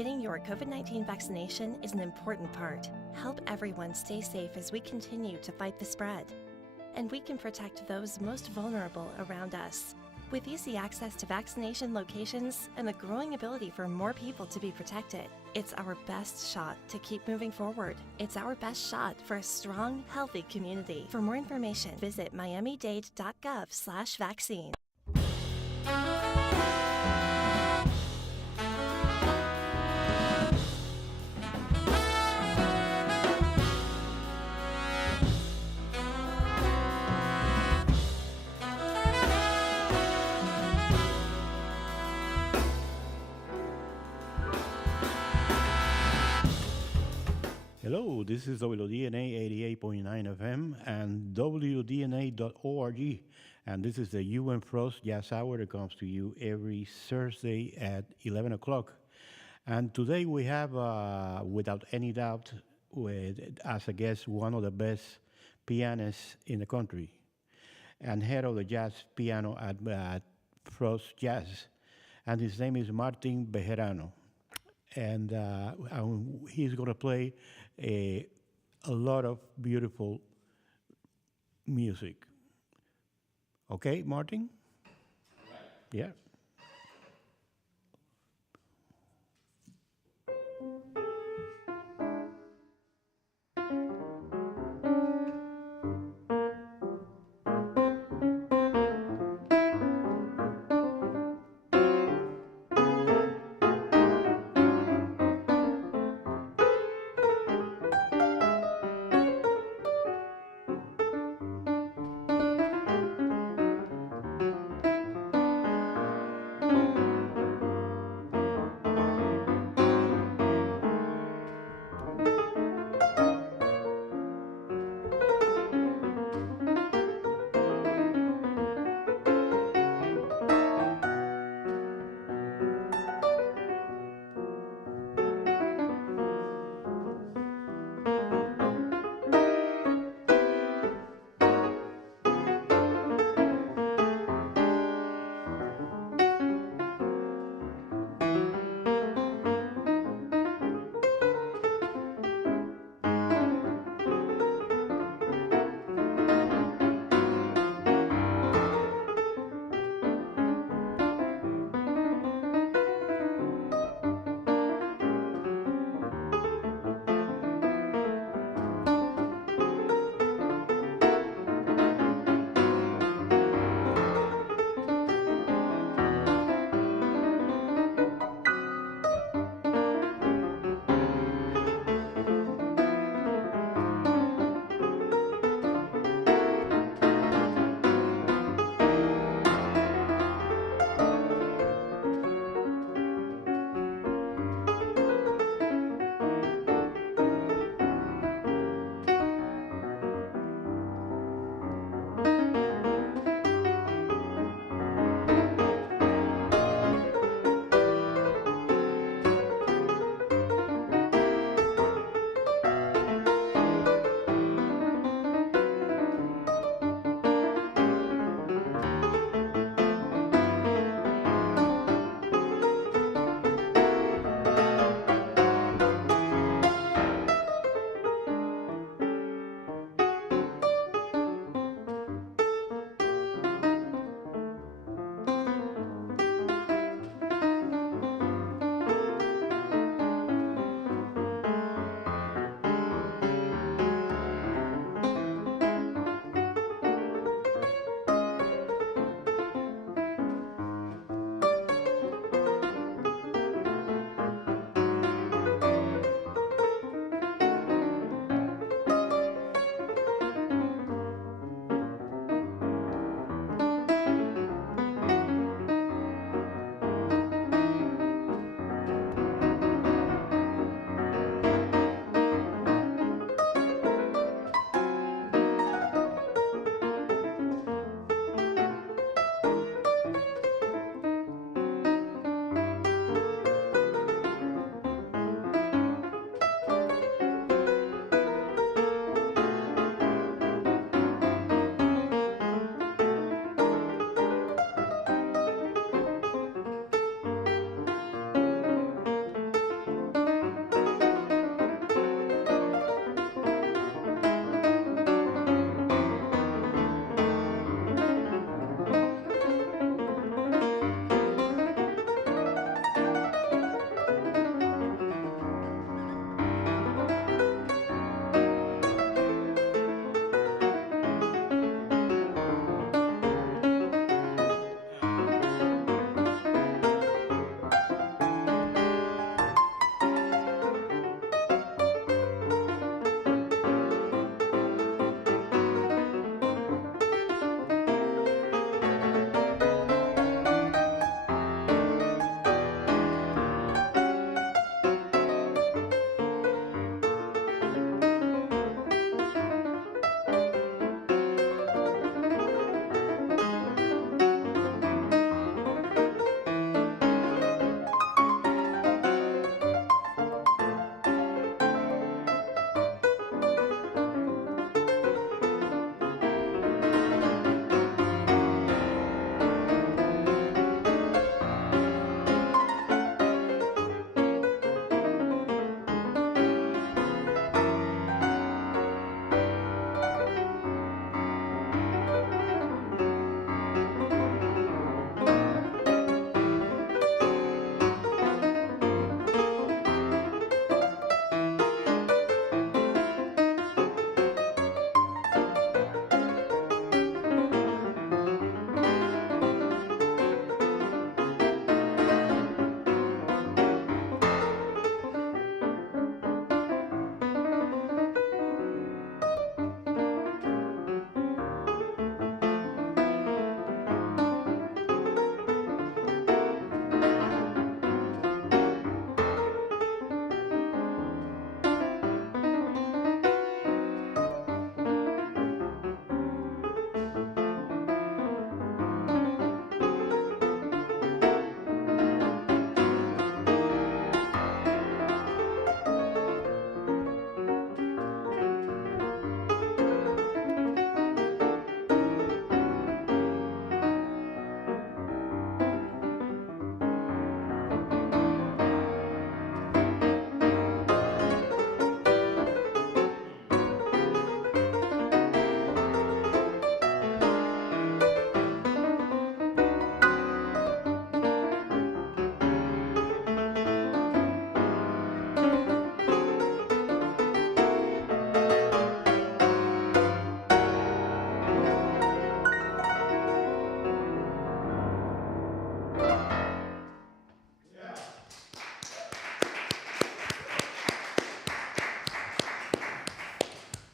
Getting your COVID-19 vaccination is an important part. Help everyone stay safe as we continue to fight the spread. And we can protect those most vulnerable around us. With easy access to vaccination locations and the growing ability for more people to be protected, it's our best shot to keep moving forward. It's our best shot for a strong, healthy community. For more information, visit miamidade.gov/vaccine. Hello, this is WDNA 88.9 FM and WDNA.org. And this is the UN Frost Jazz Hour that comes to you every Thursday at 11 o'clock. And today we have, without any doubt, as a guest, one of the best pianists in the country and head of the jazz piano at Frost Jazz. And his name is Martin Bejerano. And he's going to play a lot of beautiful music. Okay, Martin? Yeah.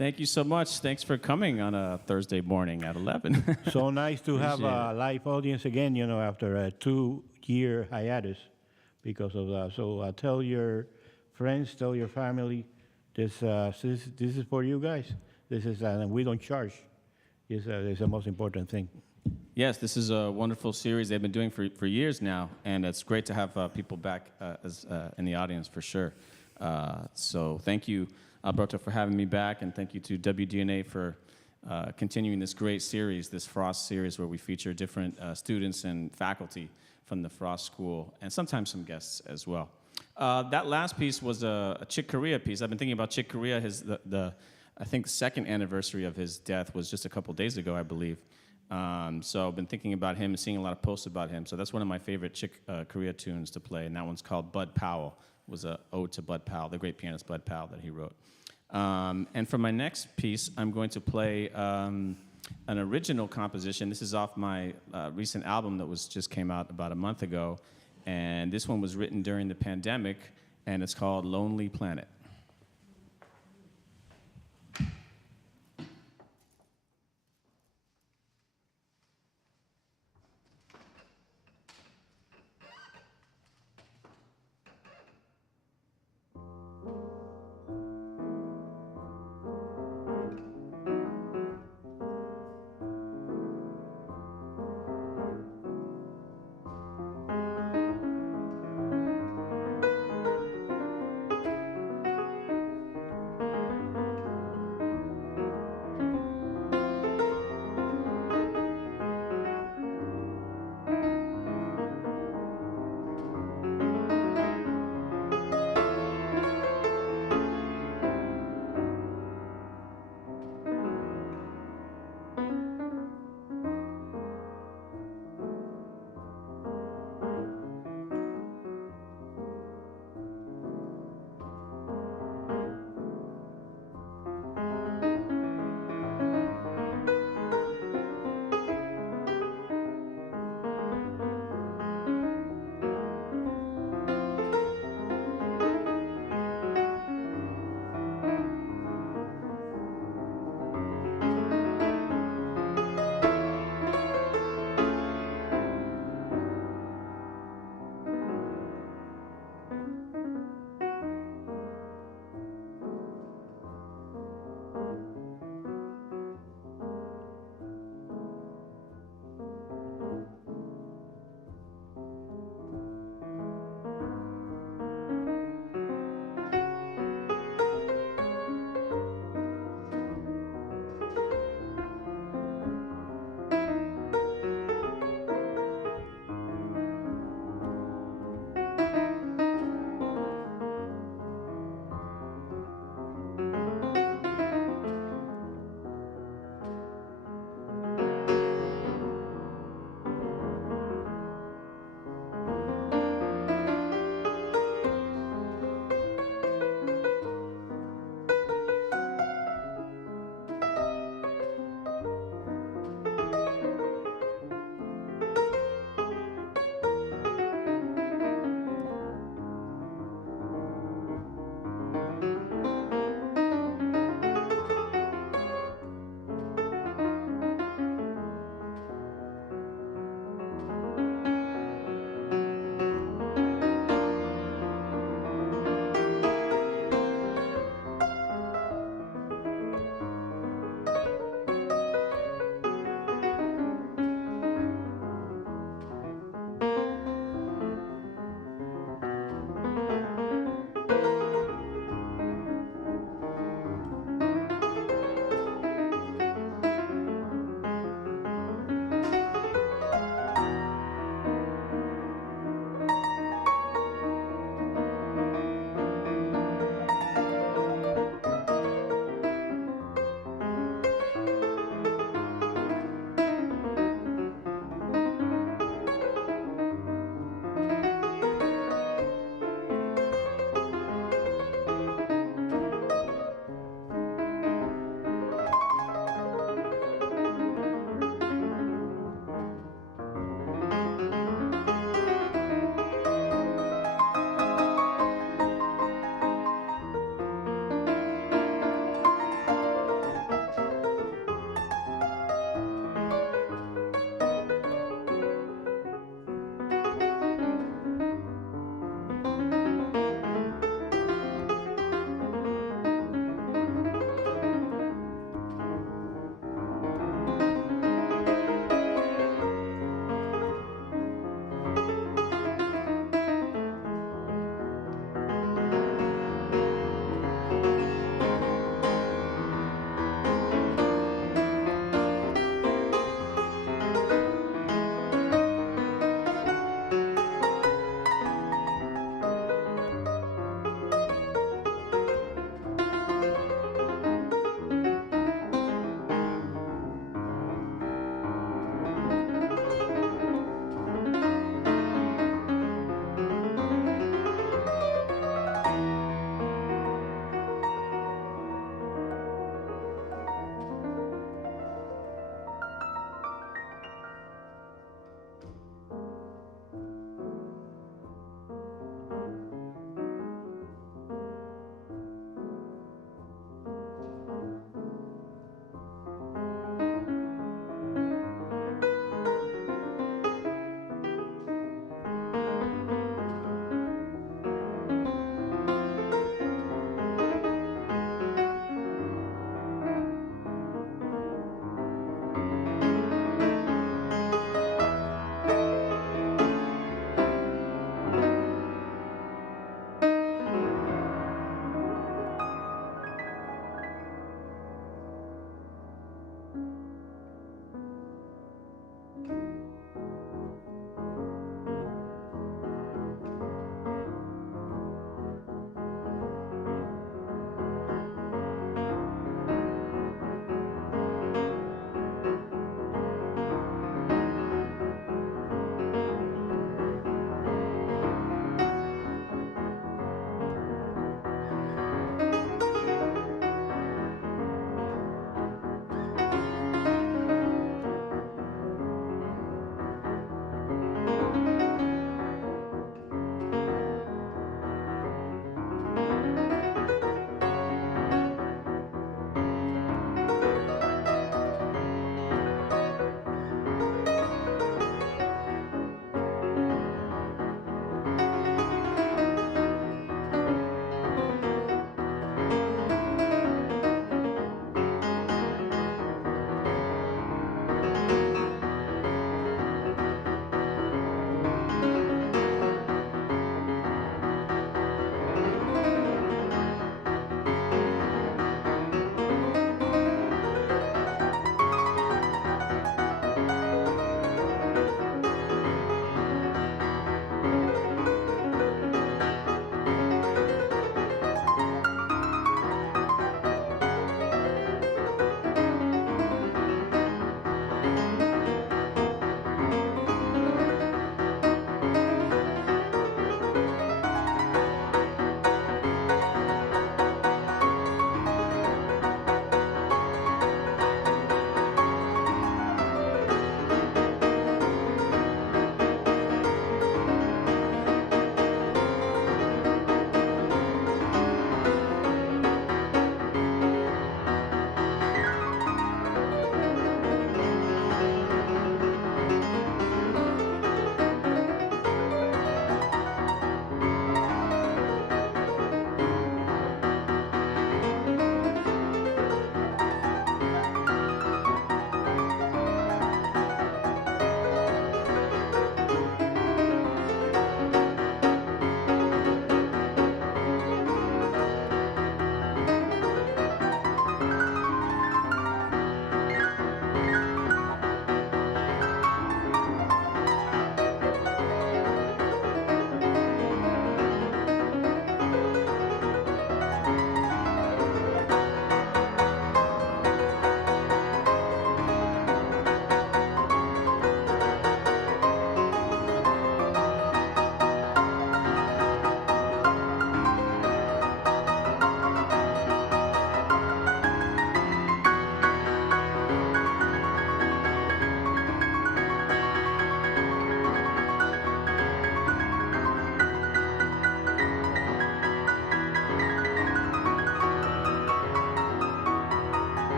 Thank you so much. Thanks for coming on a Thursday morning at 11. So nice to have Appreciate a it. live audience again, after a 2-year hiatus because of that. So tell your friends, tell your family, this is for you guys. This is, and we don't charge. It's the most important thing. Yes, this is a wonderful series they've been doing for years now, and it's great to have people back in the audience for sure. So thank you, Alberto, for having me back, and thank you to WDNA for continuing this great series, this Frost series, where we feature different students and faculty from the Frost School, and sometimes some guests as well. That last piece was a Chick Corea piece. I've been thinking about Chick Corea. I think second anniversary of his death was just a couple days ago, I believe. So I've been thinking about him and seeing a lot of posts about him. So that's one of my favorite Chick Corea tunes to play, and that one's called Bud Powell. It was an ode to Bud Powell, the great pianist Bud Powell that he wrote. And for my next piece, I'm going to play an original composition. This is off my recent album that just came out about a month ago, and this one was written during the pandemic, and it's called Lonely Planet.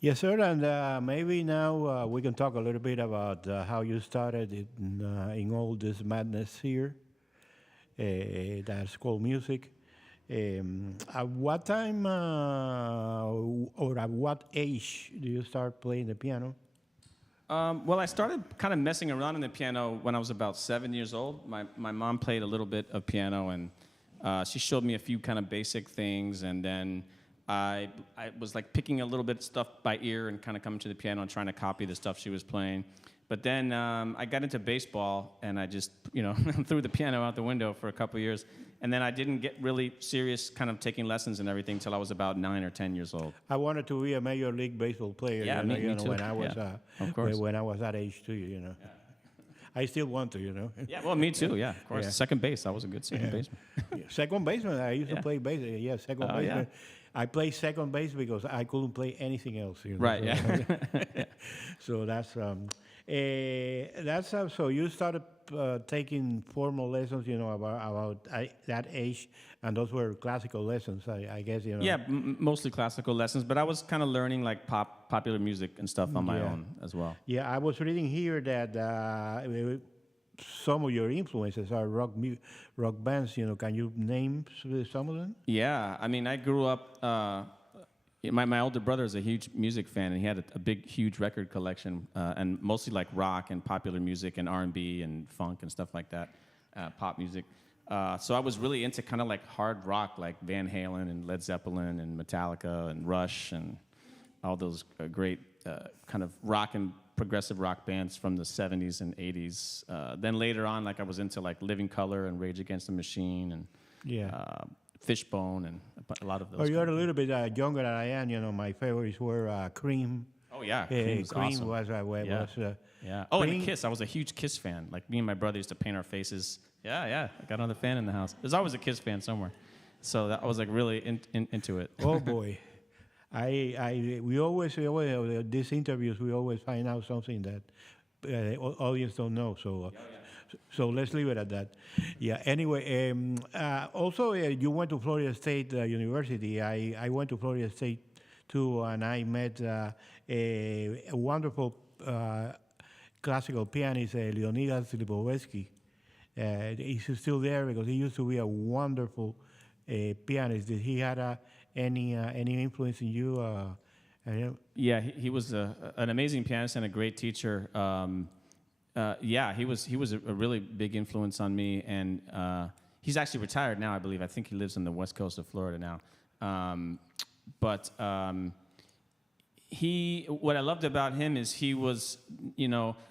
Yes, sir. And maybe now we can talk a little bit about how you started in all this madness here. That's called music. At what time or at what age do you start playing the piano? Well, I started kind of messing around on the piano when I was about 7 years old. My mom played a little bit of piano, and she showed me a few kind of basic things, and then I was like picking a little bit of stuff by ear and kind of coming to the piano and trying to copy the stuff she was playing. But then I got into baseball, and I just threw the piano out the window for a couple of years, and then I didn't get really serious kind of taking lessons and everything till I was about 9 or 10 years old. I wanted to be a major league baseball player. Yeah, me too. When I was Of course. when I was that age too. I still want to. Yeah, well, me too. Yeah, of course. Yeah. Second base. I was a good second baseman. Second baseman. I used to play base. Yeah, second Oh, yeah. baseman. I played second base because I couldn't play anything else. Right. So, Yeah. so that's so you started taking formal lessons. About that age, and those were classical lessons. I guess. Yeah, mostly classical lessons, but I was kind of learning like popular music and stuff on my Yeah. own as well. Yeah, I was reading here that some of your influences are rock bands. Can you name some of them? Yeah, I mean, I grew up. My older brother is a huge music fan, and he had a big, huge record collection, and mostly like rock and popular music and R&B and funk and stuff like that, pop music. So I was really into kind of like hard rock, like Van Halen and Led Zeppelin and Metallica and Rush and all those great kind of rock and progressive rock bands from the 70s and 80s. Then later on, like I was into like Living Colour and Rage Against the Machine and Fishbone and a lot of those. Oh, you're kind a of little bit younger than I am. My favorites were Cream. Oh yeah, Cream awesome. was Yeah. Oh, and Cream- Kiss. I was a huge Kiss fan. Like me and my brother used to paint our faces. Yeah. I got another fan in the house. There's always a Kiss fan somewhere. So I was like really into it. Oh boy, we always these interviews we always find out something that audience don't know. So. So let's leave it at that. Yeah. Anyway, also you went to Florida State University. I went to Florida State too, and I met a wonderful classical pianist, Leonidas Lipovetsky. He's still there because he used to be a wonderful pianist. Did he had any influence in you? Yeah, he was an amazing pianist and a great teacher. He was a really big influence on me, and he's actually retired now, I believe. I think he lives on the west coast of Florida now. What I loved about him is he was,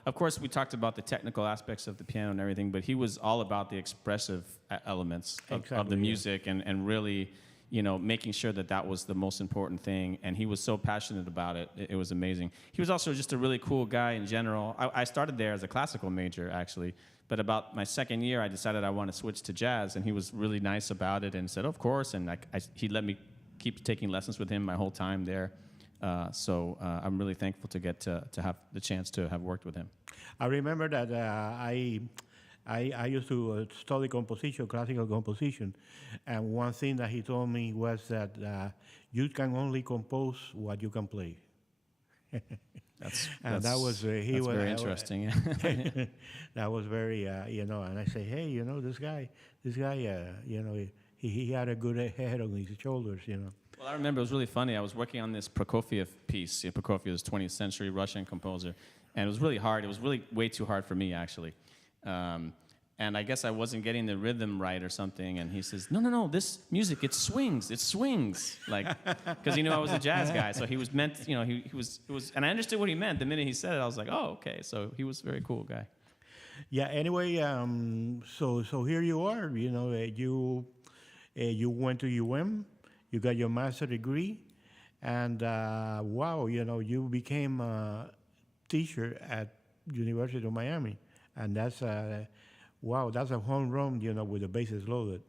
of course we talked about the technical aspects of the piano and everything, but he was all about the expressive elements of the music and really, making sure that was the most important thing. And he was so passionate about it. It was amazing. He was also just a really cool guy in general. I started there as a classical major, actually. But about my second year, I decided I want to switch to jazz. And he was really nice about it and said, of course. And he let me keep taking lessons with him my whole time there. So I'm really thankful to get to have the chance to have worked with him. I remember that I used to study composition, classical composition, and one thing that he told me was that you can only compose what you can play. That was very interesting. That was very and I say, hey, this guy, he had a good head on his shoulders, Well, I remember it was really funny. I was working on this Prokofiev piece. Prokofiev is 20th century Russian composer, and it was really hard. It was really way too hard for me, actually. And I guess I wasn't getting the rhythm right or something. And he says, no, this music, it swings, like, because I was a jazz guy. So he was meant, he was, and I understood what he meant. The minute he said it, I was like, oh, okay. So he was a very cool guy. Yeah. Anyway, so here you are. You went to you got your master's degree, and wow, you became a teacher at University of Miami, and that's wow, that's a home run, with the bases loaded.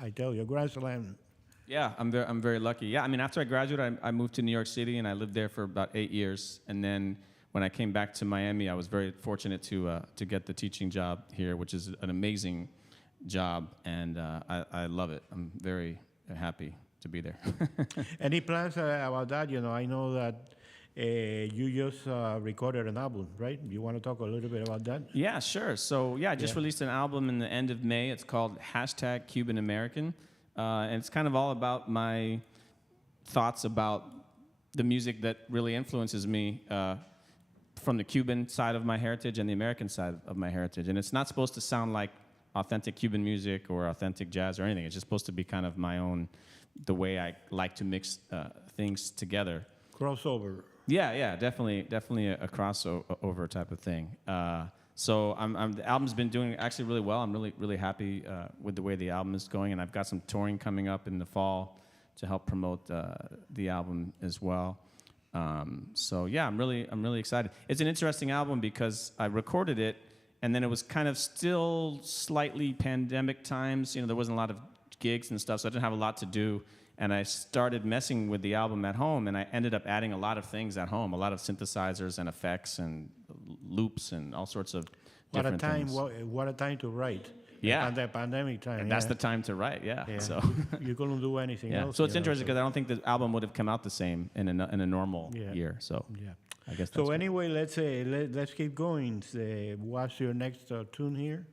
I tell you, grand slam. Yeah, I'm very lucky. Yeah, I mean, after I graduated, I moved to New York City, and I lived there for about 8 years, and then when I came back to Miami, I was very fortunate to get the teaching job here, which is an amazing job, and I love it. I'm very happy to be there. Any plans about that? I know that you just recorded an album, right? You want to talk a little bit about that? Yeah, sure. So yeah, I just Yeah. released an album in the end of May. It's called Cuban American, and it's kind of all about my thoughts about the music that really influences me from the Cuban side of my heritage and the American side of my heritage. And it's not supposed to sound like authentic Cuban music or authentic jazz or anything. It's just supposed to be kind of my own, the way I like to mix things together. Crossover. Yeah, definitely a crossover type of thing. So the album's been doing actually really well. I'm really happy with the way the album is going, and I've got some touring coming up in the fall to help promote the album as well. So yeah, I'm really excited. It's an interesting album because I recorded it, and then it was kind of still slightly pandemic times. You know, there wasn't a lot of gigs and stuff, so I didn't have a lot to do. And I started messing with the album at home, and I ended up adding a lot of things at home, a lot of synthesizers and effects and loops and all sorts of different things. What a time to write. Yeah. And the pandemic time. And that's the time to write, yeah. So you couldn't do anything else. So it's interesting because I don't think the album would have come out the same in a normal year. So I guess that's so good. anyway, let's keep going. What's your next tune here?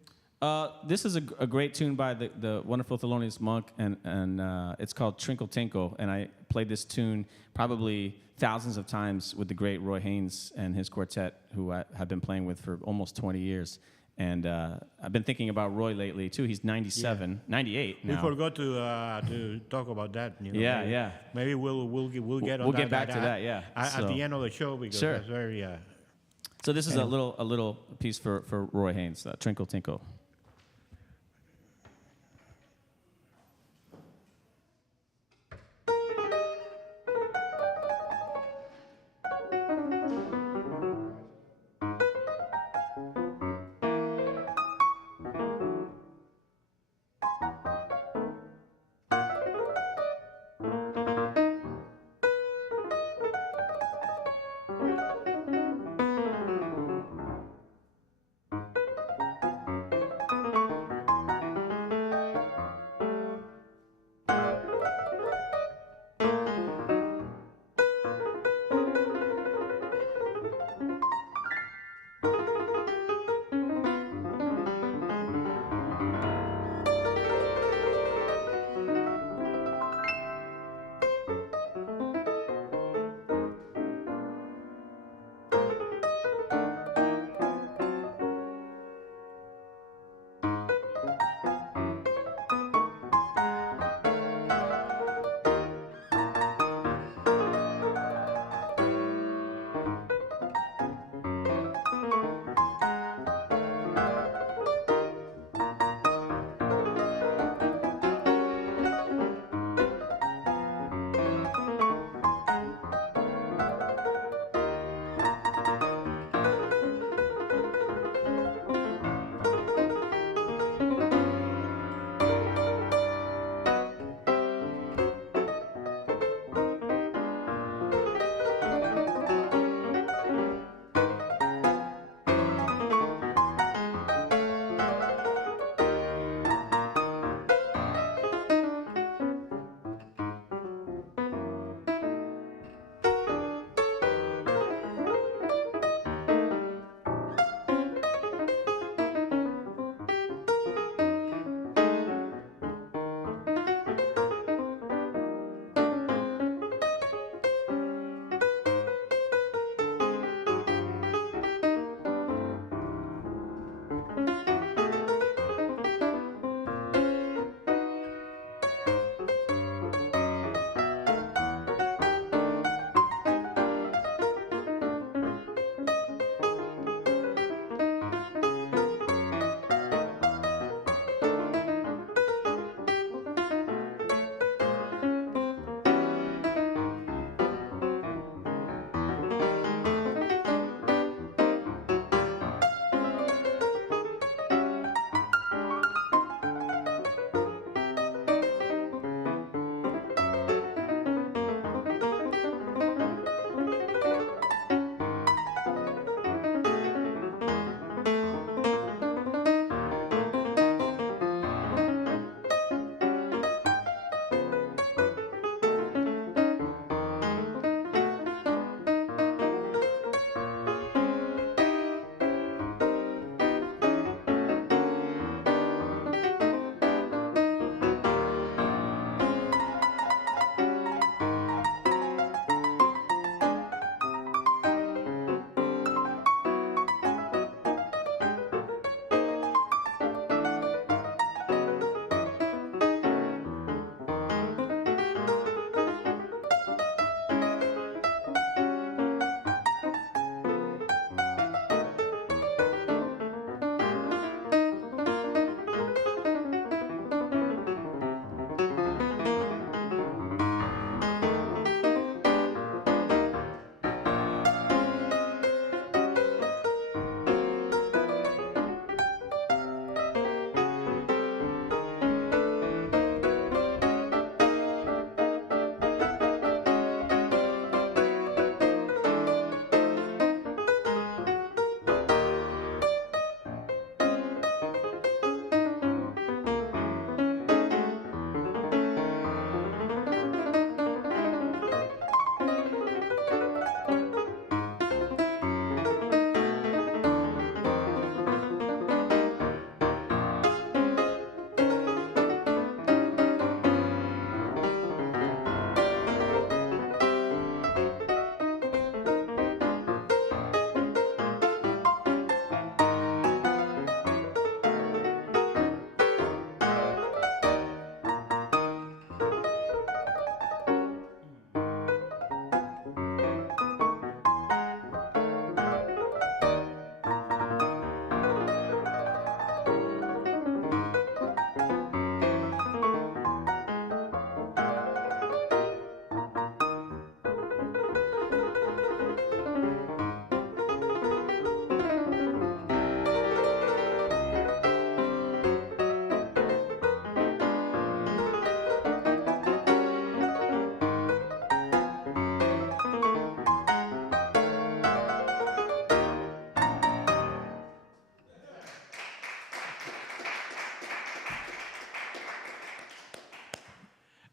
This is a great tune by the wonderful Thelonious Monk, and it's called Trinkle Tinkle. And I played this tune probably thousands of times with the great Roy Haynes and his quartet, who I have been playing with for almost 20 years. And I've been thinking about Roy lately, too. He's 97, 98 now. We forgot to talk about that. You know, Yeah. Maybe we'll get on We'll that. get back to that, yeah. At the end of the show, because Sure. that's very... So this is a little piece for Roy Haynes, Trinkle Tinkle.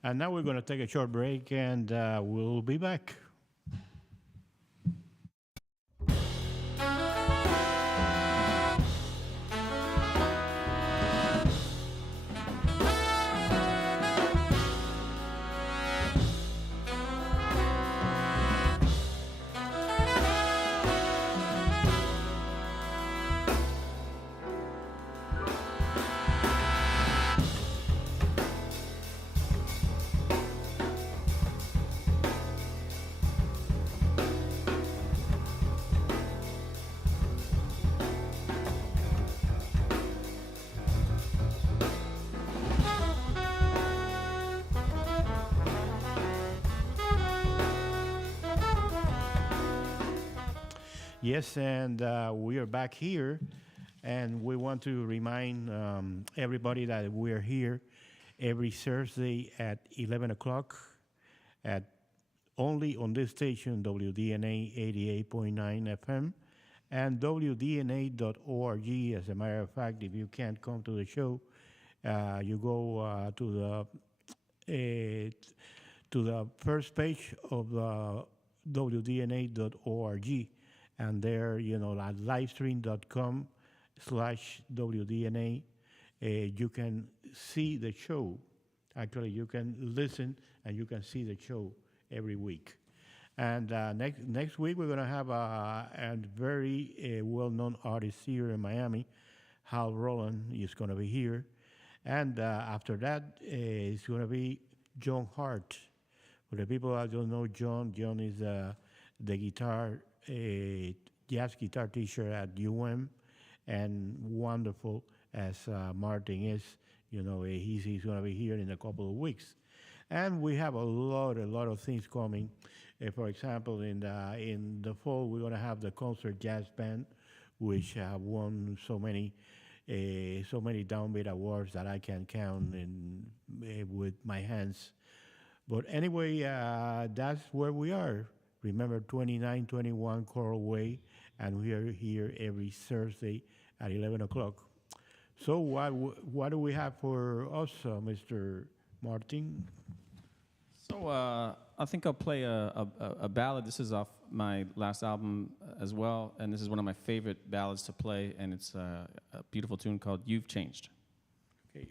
And now we're going to take a short break, and we'll be back. Yes, and we are back here, and we want to remind everybody that we're here every Thursday at 11 o'clock at only on this station, WDNA 88.9 FM and WDNA.org. As a matter of fact, if you can't come to the show, you go to the first page of the WDNA.org, and there, at livestream.com/WDNA, you can see the show. Actually, you can listen and you can see the show every week. And next week, we're going to have a very well-known artist here in Miami. Hal Roland is going to be here. And after that, it's going to be John Hart. For the people that don't know John is the guitar, jazz guitar teacher at UM, and wonderful as Martin is. He's going to be here in a couple of weeks. And we have a lot of things coming. For example, in the fall, we're going to have the concert jazz band, which have won so many downbeat awards that I can count with my hands. But anyway, that's where we are. Remember, 2921 Coral Way, and we are here every Thursday at 11 o'clock. So what do we have for us, Mr. Martin? So I think I'll play a ballad. This is off my last album as well, and this is one of my favorite ballads to play, and it's a beautiful tune called "You've Changed." Okay.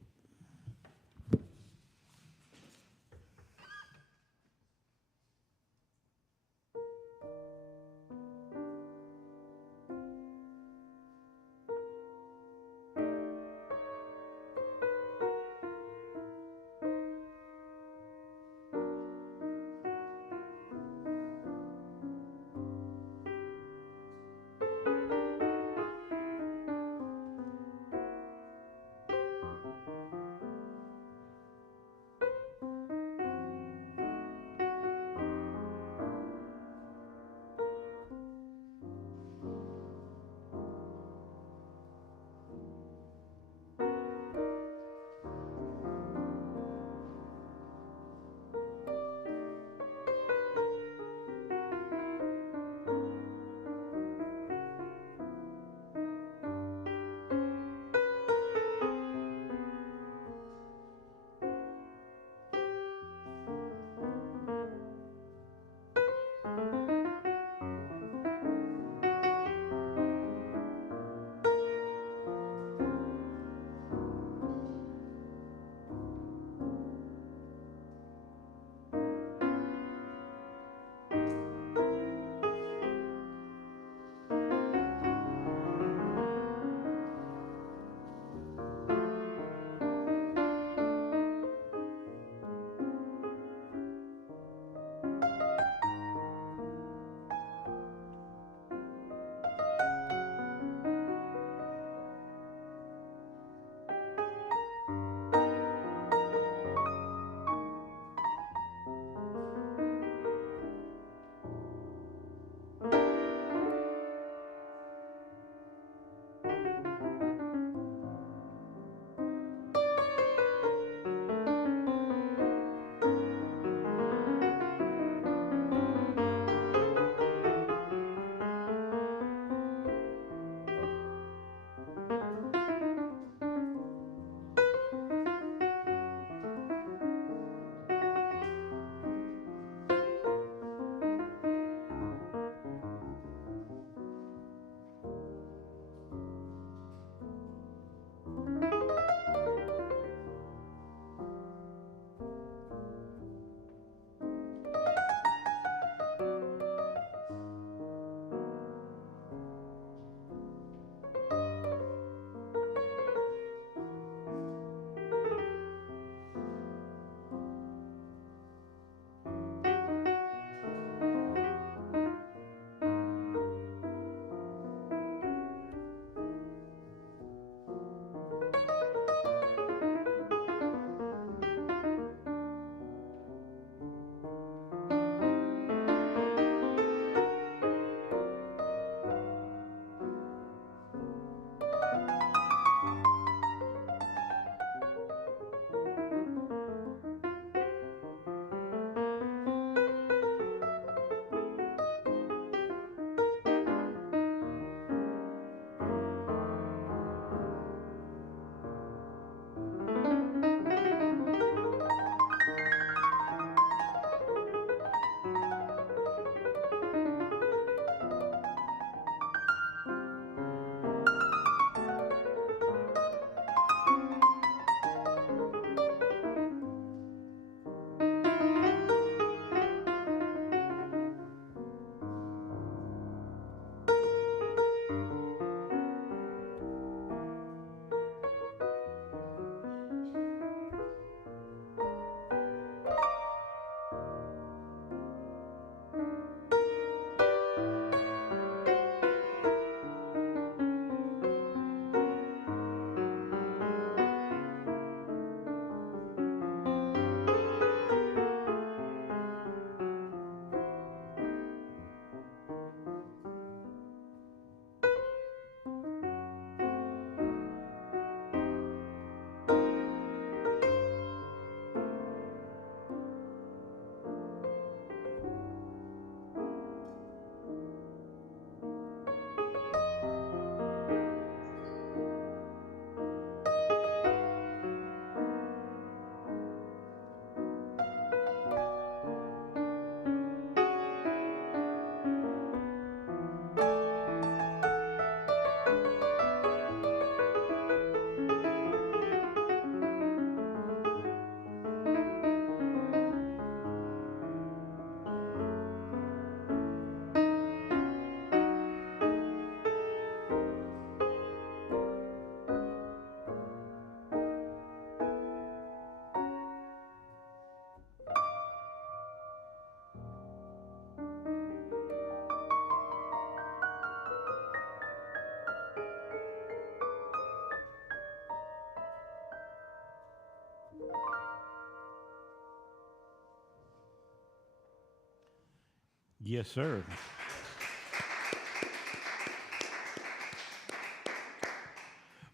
Yes, sir.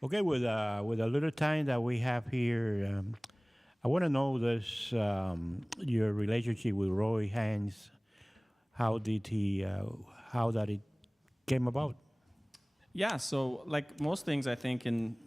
Okay, with a little time that we have here, I want to know this your relationship with Roy Haynes. How did he? How that it came about? Yeah, so like most things, I think in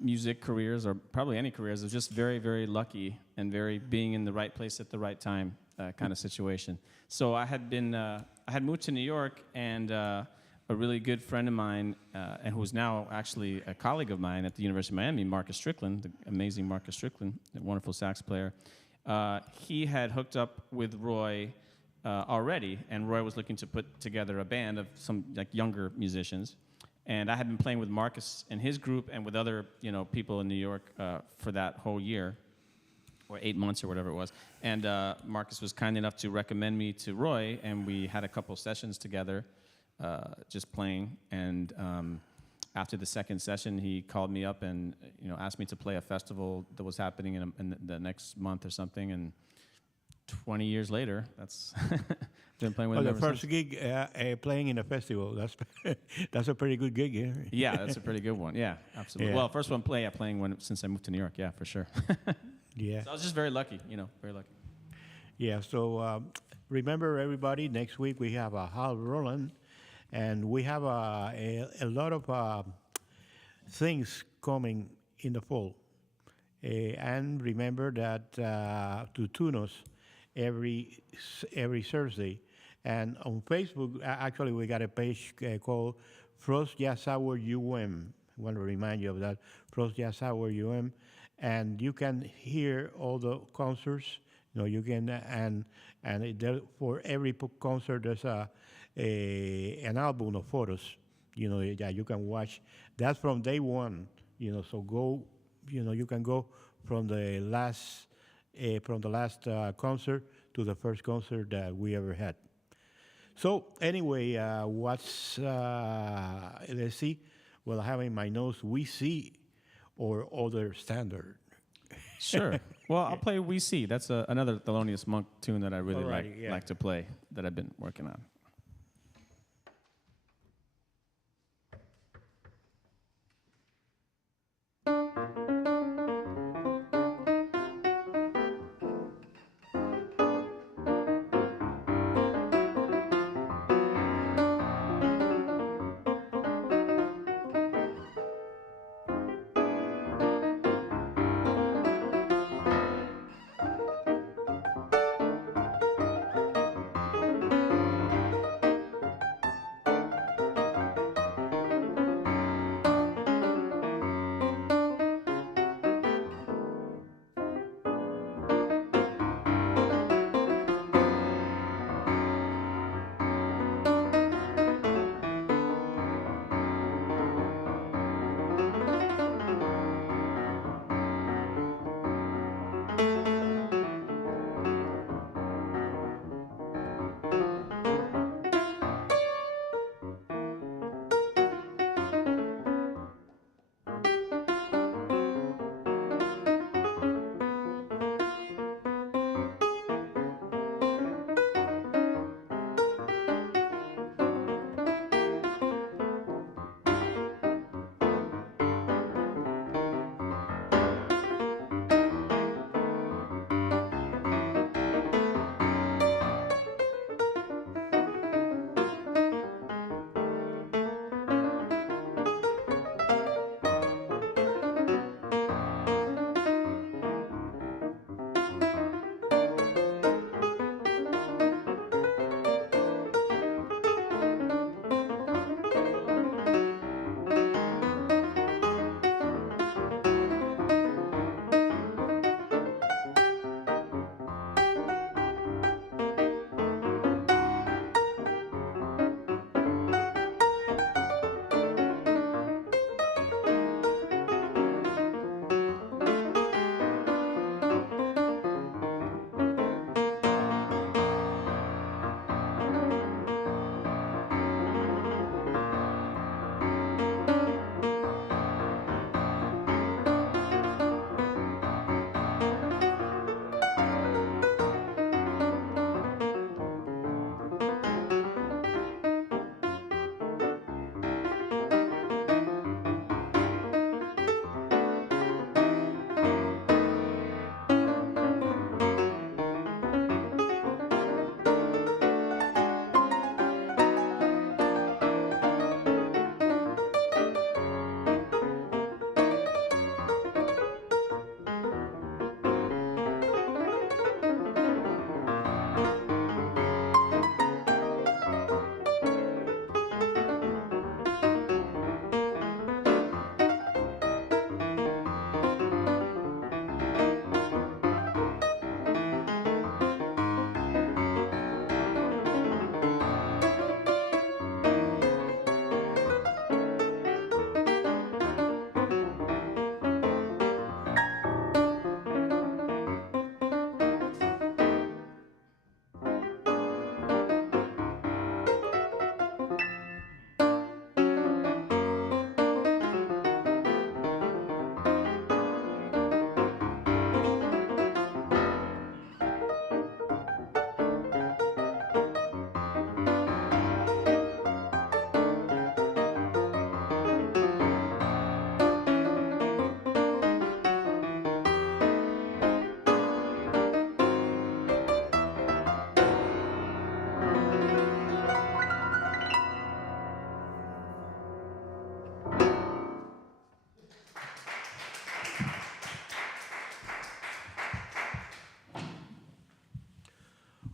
music careers or probably any careers, is just very, very lucky and very being in the right place at the right time kind of situation. So I had moved to New York, and a really good friend of mine, and who's now actually a colleague of mine at the University of Miami, Marcus Strickland, the amazing Marcus Strickland, a wonderful sax player. He had hooked up with Roy already, and Roy was looking to put together a band of some like younger musicians. And I had been playing with Marcus and his group, and with other people in New York for that whole year, or 8 months or whatever it was. And Marcus was kind enough to recommend me to Roy, and we had a couple sessions together, just playing. And after the second session, he called me up and asked me to play a festival that was happening in the next month or something. And 20 years later, that's been playing with him The ever first since. gig playing in a festival. That's a pretty good gig. Yeah. Yeah, that's a pretty good one. Yeah, absolutely. Yeah. Well, first one playing since I moved to New York. Yeah, for sure. Yeah. So I was just very lucky, very lucky. Yeah. So remember, everybody, next week we have a Hal Roland, and we have a lot of things coming in the fall. And remember that to tune us every Thursday. And on Facebook, actually, we got a page called Frost Jazz Hour UM. I want to remind you of that, Frost Jazz Hour UM. And you can hear all the concerts. You can, for every concert, there's an album of photos, that you can watch. That's from day one, so go, you can go from the last concert to the first concert that we ever had. So anyway, let's see. Well, I have in my notes, We See or Other Standard. Sure. Well, I'll play We See. That's another Thelonious Monk tune that I really Alrighty, yeah. like to play, that I've been working on.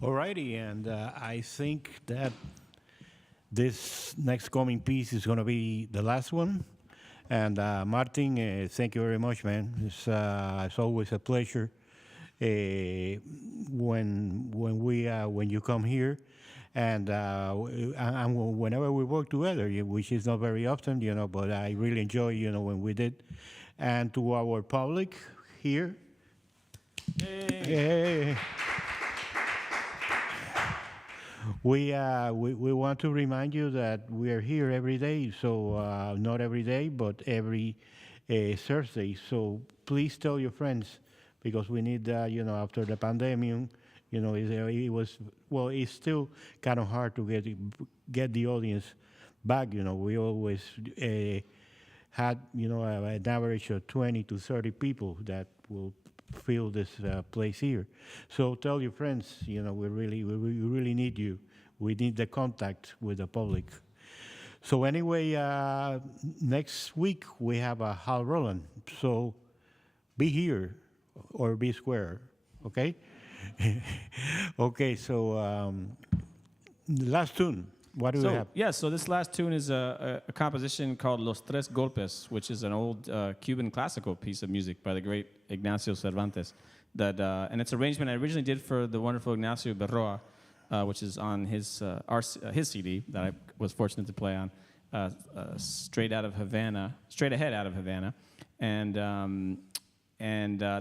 Alrighty, and I think that this next coming piece is going to be the last one. And Martin, thank you very much, man. It's always a pleasure when you come here, and whenever we work together, which is not very often, but I really enjoy, when we did. And to our public here, hey. We want to remind you that we are here every day, so not every day, but every Thursday. So please tell your friends, because we need, after the pandemic, it was, well, it's still kind of hard to get the audience back. We always had, an average of 20 to 30 people that will fill this place here. So tell your friends, we really need you. We need the contact with the public. So anyway, next week we have a Hal Roland. So be here or be square, okay? Okay, so last tune. What do we have? Yeah, so this last tune is a composition called Los Tres Golpes, which is an old Cuban classical piece of music by the great Ignacio Cervantes. And it's an arrangement I originally did for the wonderful Ignacio Berroa, which is on his CD that I was fortunate to play on, Straight Ahead out of Havana. And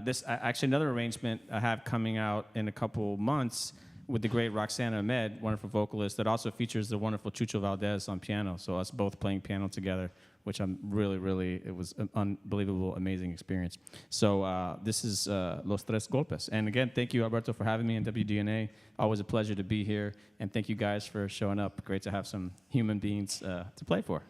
this actually another arrangement I have coming out in a couple months with the great Roxana Ahmed, wonderful vocalist, that also features the wonderful Chucho Valdez on piano. So us both playing piano together, which I'm really, it was an unbelievable, amazing experience. So this is Los Tres Golpes. And again, thank you, Alberto, for having me in WDNA. Always a pleasure to be here. And thank you guys for showing up. Great to have some human beings to play for.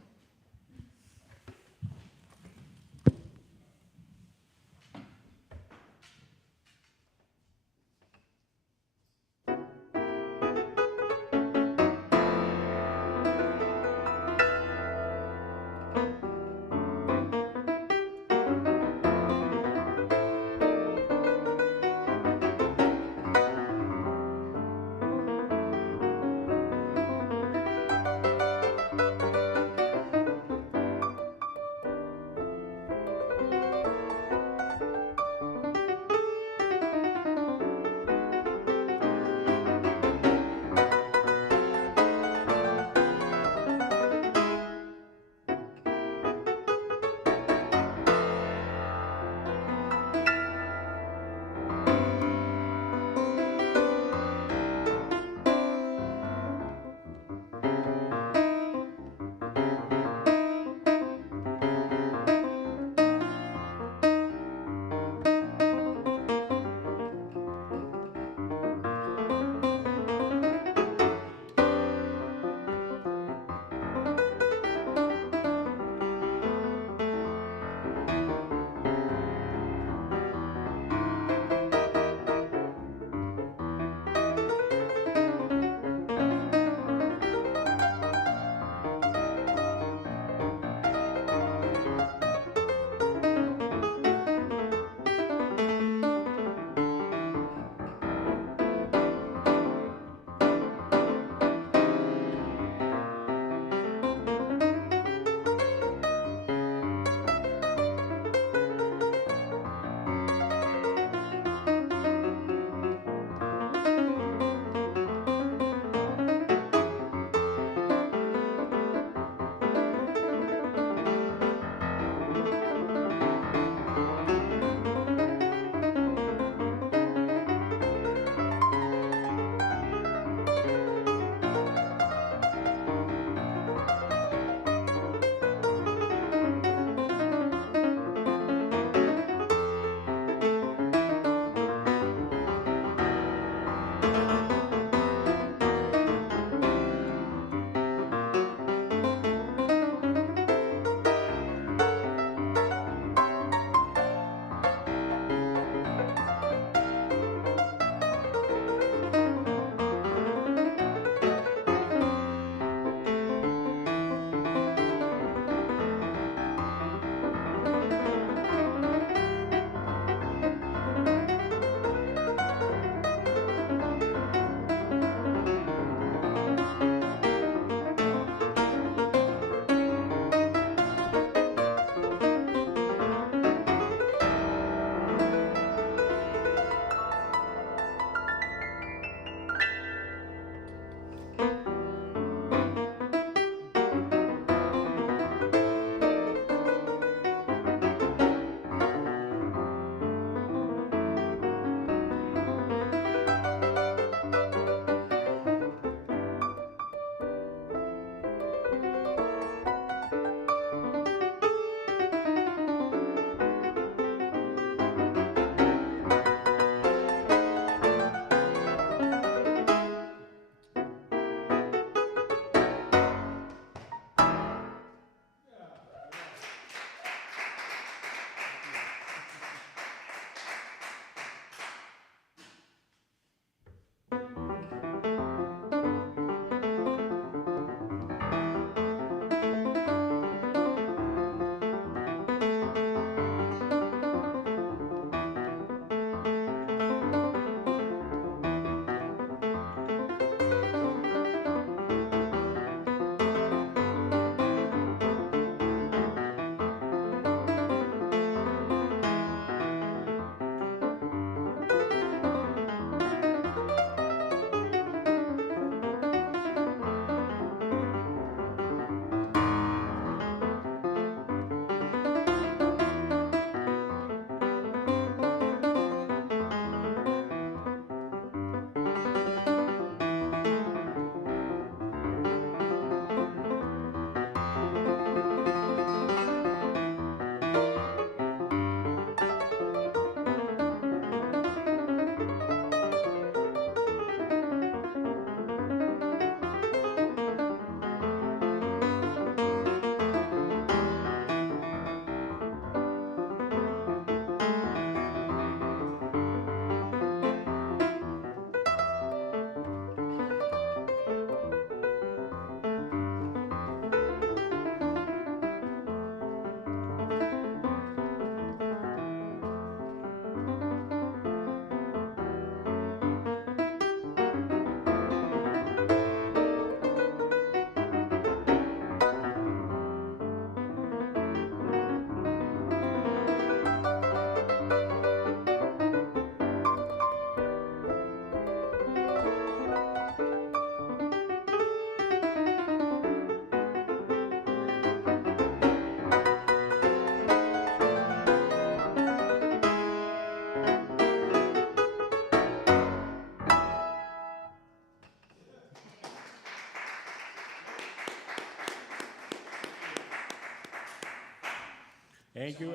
Thank you.